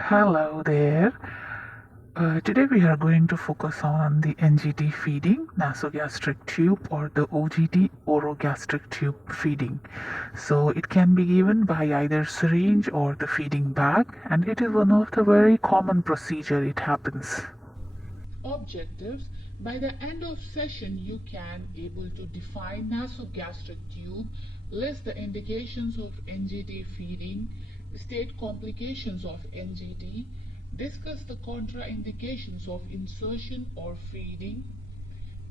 Hello there. Today we are going to focus on the NGT feeding, nasogastric tube, or the OGT, orogastric tube feeding. So it can be given by either syringe or the feeding bag, and it is one of the very common procedure it happens. Objectives. By the end of session, you can able to define nasogastric tube, list the indications of NGT feeding, state complications of NGT, discuss the contraindications of insertion or feeding,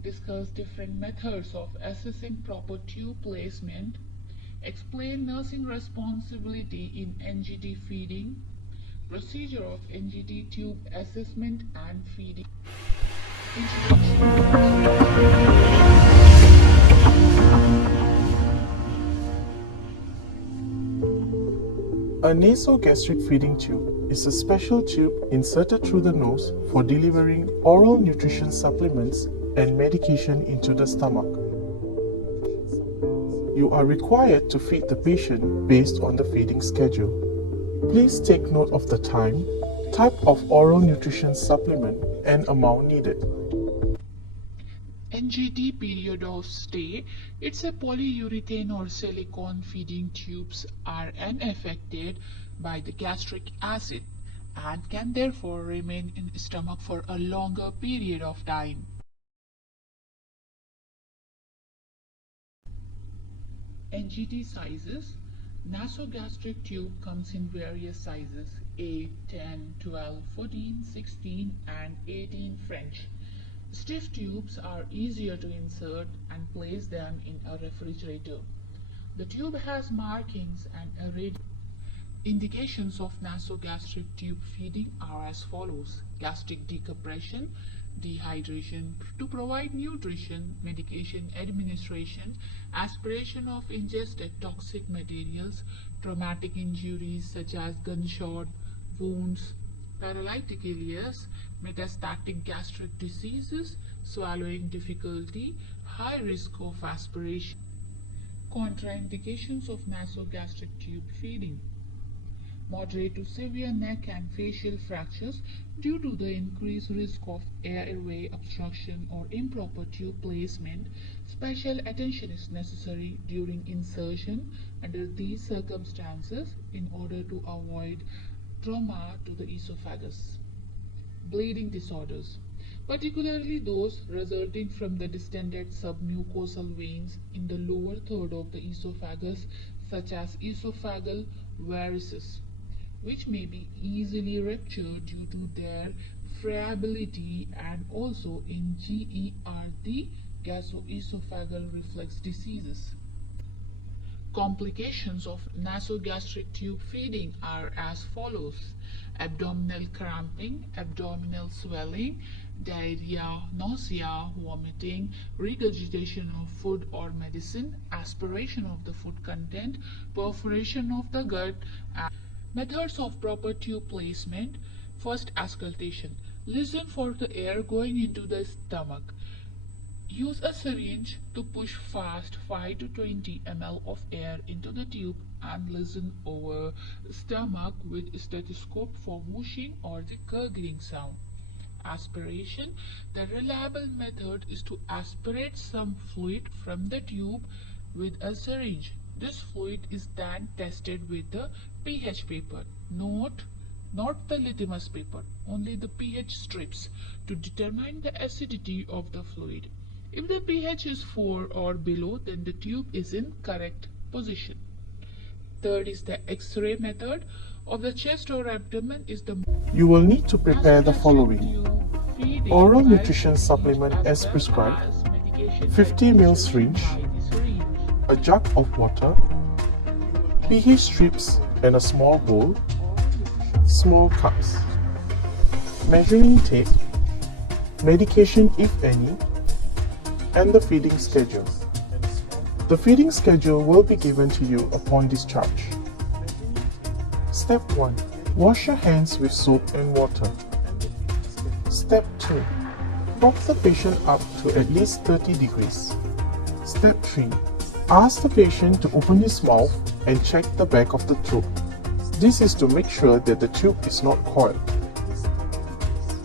discuss different methods of assessing proper tube placement, explain nursing responsibility in NGT feeding, procedure of NGT tube assessment and feeding. A nasogastric feeding tube is a special tube inserted through the nose for delivering oral nutrition supplements and medication into the stomach. You are required to feed the patient based on the feeding schedule. Please take note of the time, type of oral nutrition supplement, and amount needed. NGT period of stay. It's a polyurethane or silicone feeding tubes are unaffected by the gastric acid and can therefore remain in the stomach for a longer period of time. NGT sizes. Nasogastric tube comes in various sizes 8, 10, 12, 14, 16 and 18 French. Stiff tubes are easier to insert and place them in a refrigerator. The tube has markings and a radius. Indications of nasogastric tube feeding are as follows: gastric decompression, dehydration to provide nutrition, medication administration, aspiration of ingested toxic materials, traumatic injuries such as gunshot wounds, paralytic ileus, metastatic gastric diseases, swallowing difficulty, high risk of aspiration. Contraindications of nasogastric tube feeding: moderate to severe neck and facial fractures due to the increased risk of airway obstruction or improper tube placement. Special attention is necessary during insertion under these circumstances in order to avoid trauma to the esophagus. Bleeding disorders, particularly those resulting from the distended submucosal veins in the lower third of the esophagus, such as esophageal varices, which may be easily ruptured due to their friability, and also in GERD, gastroesophageal reflux diseases. Complications of nasogastric tube feeding are as follows: abdominal cramping, abdominal swelling, diarrhea, nausea, vomiting, regurgitation of food or medicine, aspiration of the food content, perforation of the gut. Methods of proper tube placement. First, auscultation. Listen for the air going into the stomach. Use a syringe to push fast 5 to 20 ml of air into the tube and listen over the stomach with a stethoscope for whooshing or the gurgling sound. Aspiration. The reliable method is to aspirate some fluid from the tube with a syringe. This fluid is then tested with the pH paper. Note, not the litmus paper, only the pH strips, to determine the acidity of the fluid. If the pH is 4 or below, then the tube is in correct position. Third is the X-ray method of the chest or abdomen. You will need to prepare the following: oral nutrition supplement as prescribed, 50 ml syringe, a jug of water, pH strips and a small bowl, small cups, measuring tape, medication if any, and the feeding schedule. The feeding schedule will be given to you upon discharge. Step 1. Wash your hands with soap and water. Step 2. Prop the patient up to at least 30 degrees. Step 3. Ask the patient to open his mouth and check the back of the throat. This is to make sure that the tube is not coiled.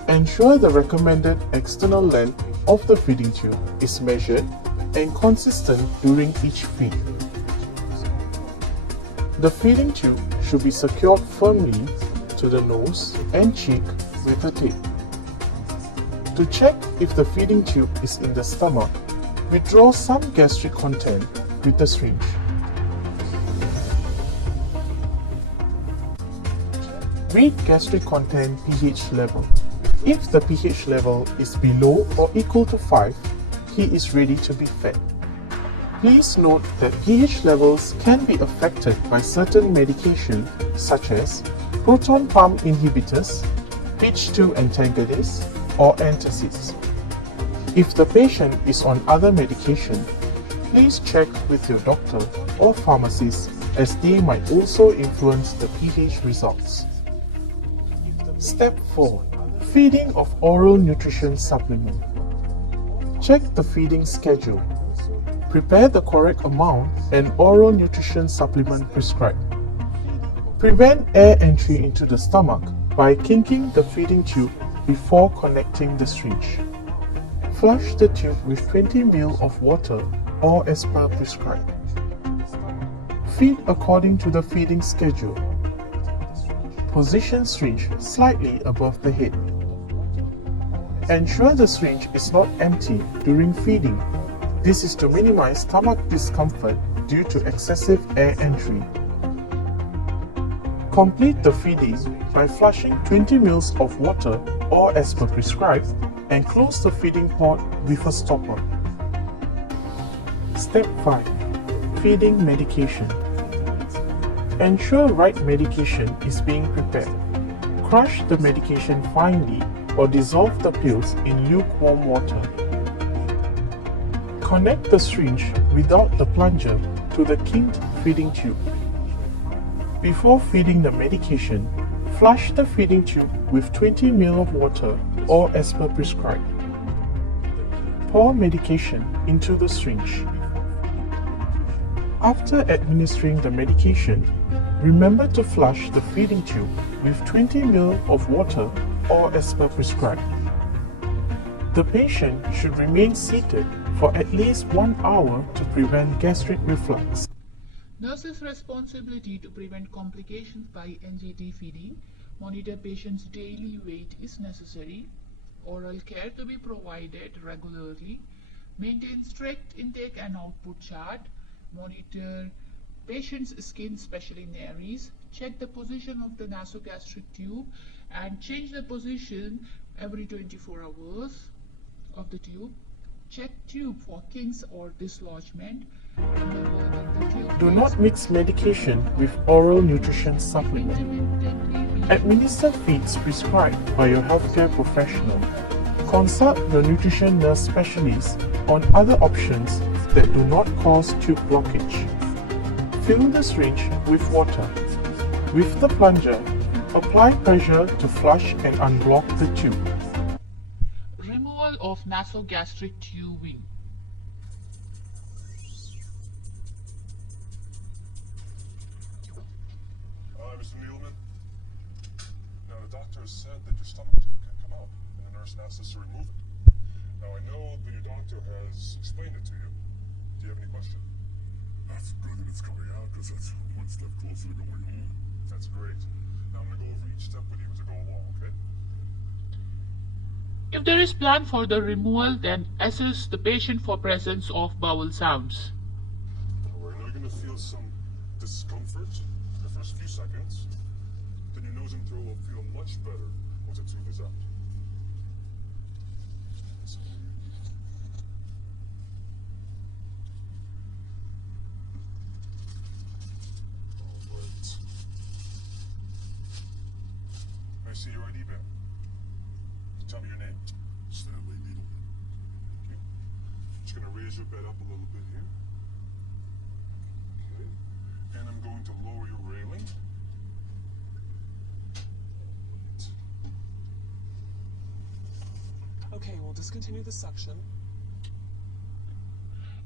Ensure the recommended external length of the feeding tube is measured and consistent during each feed. The feeding tube should be secured firmly to the nose and cheek with a tape. To check if the feeding tube is in the stomach, withdraw some gastric content with the syringe. Read gastric content pH level. If the pH level is below or equal to 5, he is ready to be fed. Please note that pH levels can be affected by certain medication such as proton pump inhibitors, H2 antagonists, or antacids. If the patient is on other medication, please check with your doctor or pharmacist as they might also influence the pH results. Step 4. Feeding of oral nutrition supplement. Check the feeding schedule. Prepare the correct amount and oral nutrition supplement prescribed. Prevent air entry into the stomach by kinking the feeding tube before connecting the syringe. Flush the tube with 20 ml of water or as per prescribed. Feed according to the feeding schedule. Position syringe slightly above the head. Ensure the syringe is not empty during feeding. This is to minimize stomach discomfort due to excessive air entry. Complete the feeding by flushing 20 ml of water or as per prescribed and close the feeding port with a stopper. Step 5. Feeding medication. Ensure right medication is being prepared. Crush the medication finely or dissolve the pills in lukewarm water. Connect the syringe without the plunger to the kinked feeding tube. Before feeding the medication, flush the feeding tube with 20 ml of water or as per prescribed. Pour medication into the syringe. After administering the medication, remember to flush the feeding tube with 20 ml of water or as per prescribed. The patient should remain seated for at least 1 hour to prevent gastric reflux. Nurse's responsibility to prevent complications by NGT feeding. Monitor patient's daily weight is necessary. Oral care to be provided regularly. Maintain strict intake and output chart. Monitor patient's skin, especially nares. Check the position of the nasogastric tube and change the position every 24 hours of the tube. Check tube for kinks or dislodgement. Do not mix medication with oral nutrition supplement. Administer feeds prescribed by your healthcare professional. Consult your nutrition nurse specialist on other options that do not cause tube blockage. Fill the syringe with water. With the plunger, apply pressure to flush and unblock the tube. Removal of nasogastric tubing. Mr. Needleman, now the doctor has said that your stomach tube can come out, and the nurse asked us to remove it. Now I know that your doctor has explained it to you. Do you have any question? That's good that it's coming out, because that's one step closer to going home. That's great. Now I'm going to go over each step with you as we go along, okay? If there is plan for the removal, then assess the patient for presence of bowel sounds. We're now going to feel some discomfort the first few seconds. Then your nose and throat will feel much better once the tube is out. All right. May I see your ID, ma'am? Tell me your name. Stanley Needleman. Thank you. Just going to raise your bed up a little bit here. Okay. And I'm going to lower your railing. Okay, we'll discontinue the suction.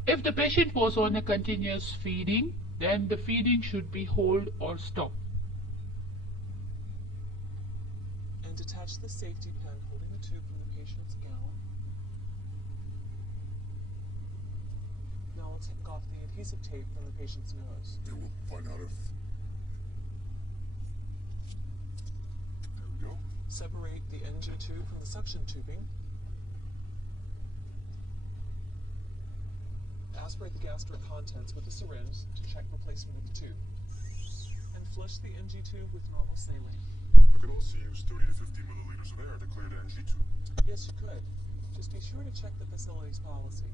If the patient was on a continuous feeding, then the feeding should be hold or stop. and detach the safety pin holding the tube from the patient's gown. Now we'll take off the adhesive tape from the patient's nose. Yeah, we'll find out if... There we go. Separate the NG tube from the suction tubing. Aspirate the gastric contents with a syringe to check replacement of the tube. And flush the NG tube with normal saline. I could also use 30 to 50 milliliters of air to clear the NG tube. Yes, you could. Just be sure to check the facility's policy.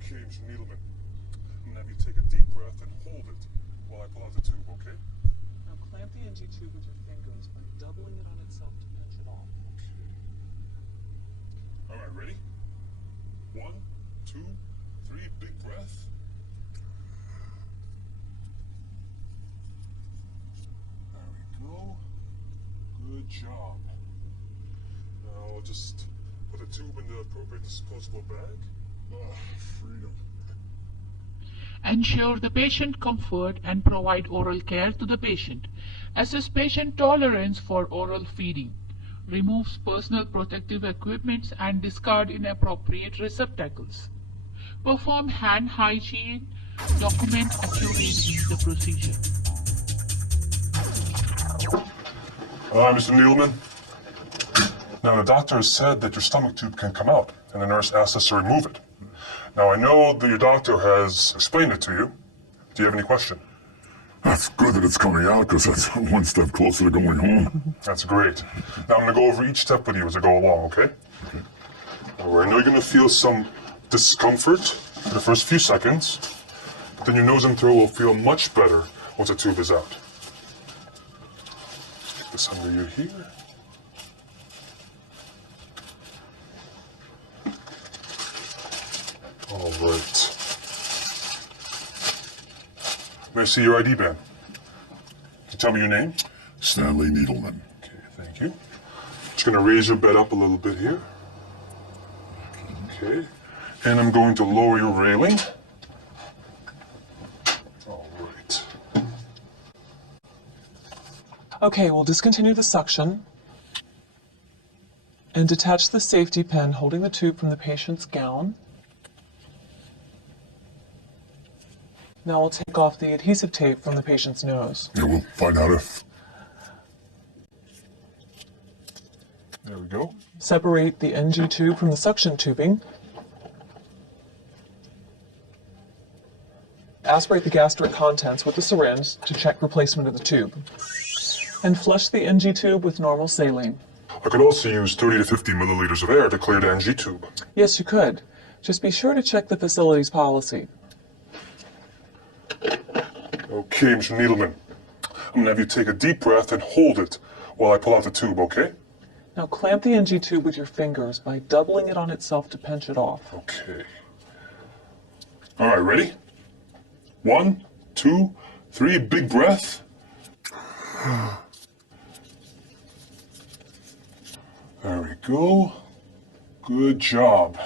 Okay, Mr. Needleman. I'm gonna have you take a deep breath and hold it while I pull out the tube, okay? Now clamp the NG tube with your fingers by doubling it on itself to pinch it off. All right, ready? 1, 2, 3, big breath. There we go. Good job. Now I'll just put the tube in the appropriate disposable bag. Freedom. Ensure the patient comfort and provide oral care to the patient. Assess patient tolerance for oral feeding. Removes personal protective equipment and discard inappropriate receptacles. Perform hand hygiene. Document accuracy the procedure. All right, Mr. Needleman. Now, the doctor has said that your stomach tube can come out, and the nurse asked us to remove it. Now, I know that your doctor has explained it to you. Do you have any question? That's good that it's coming out, because that's one step closer to going home. That's great. Now, I'm going to go over each step with you as I go along, okay? All right, I know you're going to feel some discomfort for the first few seconds, but then your nose and throat will feel much better once the tube is out. Get this under your here. All right. May I see your ID band? Can you tell me your name? Stanley Needleman. Okay, thank you. Just gonna raise your bed up a little bit here. Okay. And I'm going to lower your railing. All right. Okay, we'll discontinue the suction and detach the safety pin holding the tube from the patient's gown. Now we'll take off the adhesive tape from the patient's nose. Yeah, we'll find out if... There we go. Separate the NG tube from the suction tubing. Aspirate the gastric contents with a syringe to check replacement of the tube. And flush the NG tube with normal saline. I could also use 30 to 50 milliliters of air to clear the NG tube. Yes, you could. Just be sure to check the facility's policy. Okay, Mr. Needleman. I'm gonna have you take a deep breath and hold it while I pull out the tube, okay? Now clamp the NG tube with your fingers by doubling it on itself to pinch it off. Okay. All right, ready? 1, 2, 3, big breath. There we go. Good job.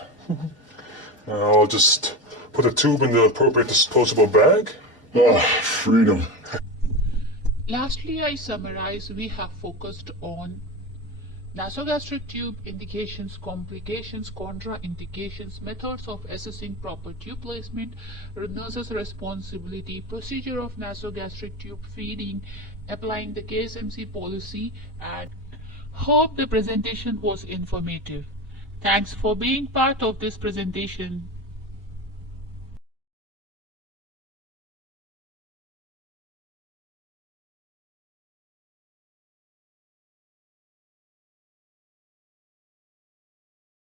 Now I'll just put the tube in the appropriate disposable bag. Freedom. Lastly, I summarize, we have focused on nasogastric tube indications, complications, contraindications, methods of assessing proper tube placement, nurse's responsibility, procedure of nasogastric tube feeding, applying the KSMC policy, and hope the presentation was informative. Thanks for being part of this presentation.